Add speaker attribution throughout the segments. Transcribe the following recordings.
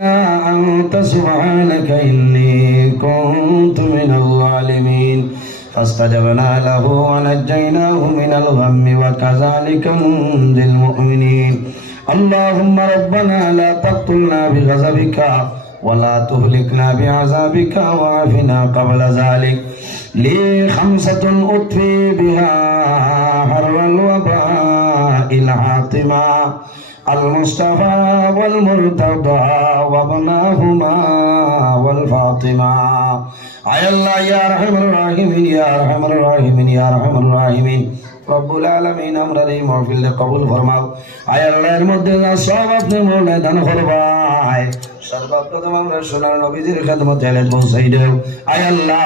Speaker 1: أنت سبحانك إني كنت من الظالمين فاستجبنا له ونجيناه من الغم وكذلك ننجي المؤمنين اللهم ربنا لا تقتلنا بغضبك ولا تهلكنا بعذابك وعافنا قبل ذلك لي خمسة أطفي بها حر الوباء العاطمة المصطفى والمرتضى وابناهما والفاطمة يا الله يا رحم الراحمين يا رحم الراحمين يا رحم الراحمين রব্বুল আলামিন আমরা এই মাহফিলে কবুল ফরমাও আয় আল্লাহর মধ্যে যা সব আপনি মৌলা দান করবাই সর্বপ্রথম আমরা সোনার নবীজির খেদমত এলে পৌঁছাই দেও আয় আল্লাহ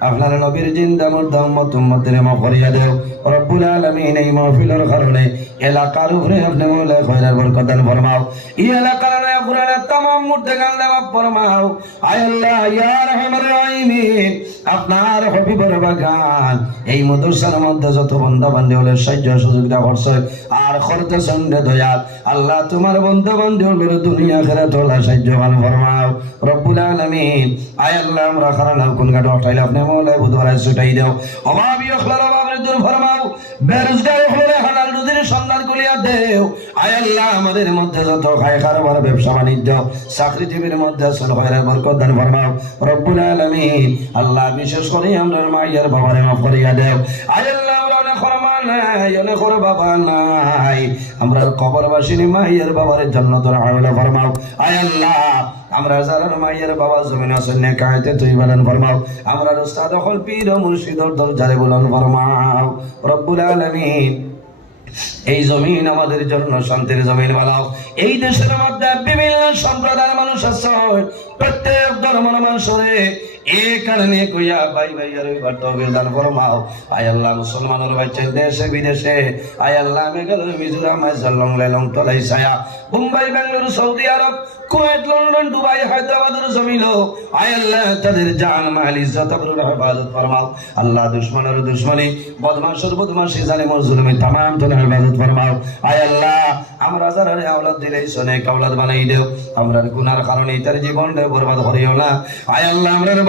Speaker 1: আপনার নবীর জিন্দা মুর্দা উম্মত উম্মতের মা ফরিয়া দেও রব্বুল আলামিন এই মাহফিলের কারণে এলাকার উপরে আপনি মৌলা খয়রার বরকত দান ফরমাও এই এলাকার নয়া কুরআনের तमाम মুর্দে গান মাফ ফরমাও আয় আল্লাহ ইয়া আপনার হবিবর বাগান। এই মধ্যে যত বন্ধু সুযোগটা করছে আর আল্লাহ তোমার বন্ধু বান্ধব হলে দুনিয়া খেলা তোলা সাহায্য গান ফরমাও। রব্বুল আলামিন। আয় আল্লাহ, আমরা কোন গাড়ি উঠাইলে আপনি মৌলাই বুধবার ছুটাই দাও। অভাবী অখলার ফরমাও। বেরোজগার সন্ধান করিয়া দেও। আয় আল্লাহ, আমাদের মধ্যে যত কারবার ব্যবসা বাণিজ্য চাকরিজীবীর মধ্যে আসল ফরমাও। রব্বুল আল্লাহ বিশেষ করে আমরা মাইয়ার মাফ করিয়া দেও। আয় আল্লাহ, আমরা নাই আমরা পীর মুর্শিদর ফরমাও। রব্বুল এই জমিন আমাদের জন্য শান্তির জমিন বানাও। এই দেশের মধ্যে বিভিন্ন সম্প্রদায়ের মানুষ আছে প্রত্যেক ধর্মের মানুষরে কারণে কইয়া, ভাই ভাই, আর ওইবার ফরমাও আয় আল্লাহ, মুসলমানের বাচ্চা দেশে, বিদেশে। আয় আল্লাহ মিজোরাম লেলং তলাই ছায়া। Mumbai Bengaluru Saudi Arabia, Kuwait, London, Dubai, হায়দ্রাবাদের জমিল আয় আল্লাহ, তাদের জান ইজ্জত হেফাজত ফরমাও। আল্লাহ দুশ্মনী বদমাশের বদমাশি জালিমর জুলুমি তামাম তোর হেফাজত ফরমাও। আয় আল্লাহ, আমরা যারা আওলাদ দিলেই কাওলাদ বানাই দেও। আমরা গুনার কারণে তার জীবনটা বরবাদ করিও না। আয় আল্লাহ, আমরার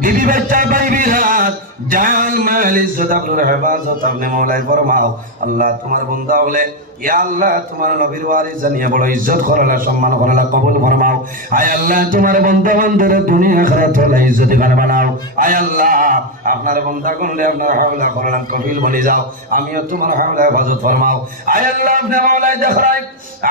Speaker 1: বিবি জান ইজ্জত আবরুর হেফাজত, আপনি ফরমাও। আল্লাহ তোমার বন্ধা বলে ইয়া আল্লাহ তোমার নবীর ওয়ারিস জানিয়ে বড় ইজ্জত করালা, সম্মান কবুল ফরমাও। আয় আল্লাহ তোমার দুনিয়া হলে ইজ্জত বানাও। আয় আল্লাহ, আপনার আপনার হাওলা করালাম কবিল বনি যাও। আমিও তোমার হাওলা হেফাজত ফরমাও। আয় আল্লাহ, আপনি মাওলায় দেখাই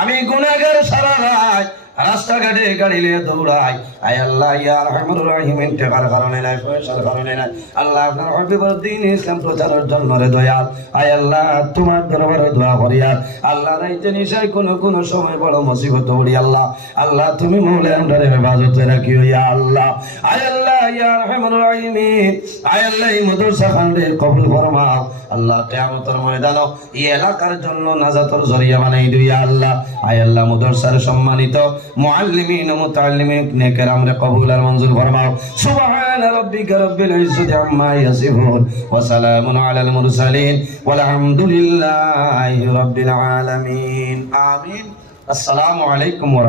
Speaker 1: আমি গুনাহগার সারা রাত রাস্তাঘাটে গাড়ি নিয়ে দৌড়াই আয় আল্লাহ ইয়ার রহমান রহিম টেকার কারণে নাই পয়সার কারণে নাই। আল্লাহ আপনার দিন ইসলাম প্রচারের জন্য রে দয়াল। আয় আল্লাহ, তোমার দরবারে দোয়া করিয়া আল্লাহ রাইতে নিশাই কোনো কোনো সময় বড় মুসিবত পড়ি আল্লাহ। আল্লাহ, তুমি মৌলে আমরা হেফাজতে রাখিও, ইয়া আল্লাহ। আয় আল্লাহ, ইয়া রহমান রহিম, আয় আল্লাহ, এই মাদ্রাসা খান্ডের কবুল ফরমাও। আল্লাহ, কিয়ামতের ময়দান এই এলাকার জন্য নাজাতর জরিয়া বানাই দিও, ইয়া আল্লাহ। আয় আল্লাহ, মাদ্রাসার সম্মানিত মুআল্লিমিন ও মুতাআল্লিমিন নেকেরাম কবুল আর মঞ্জুর ফরমাও। সুবহান রাব্বিকা রাব্বিল ইজ্জাতি আম্মা ইয়াসিফুন ওয়া সালামুন আলাল মুরসালিন ওয়া আলহামদুলিল্লাহি রাব্বিল আলামিন। আমিন। আসসালামু আলাইকুম ওয়া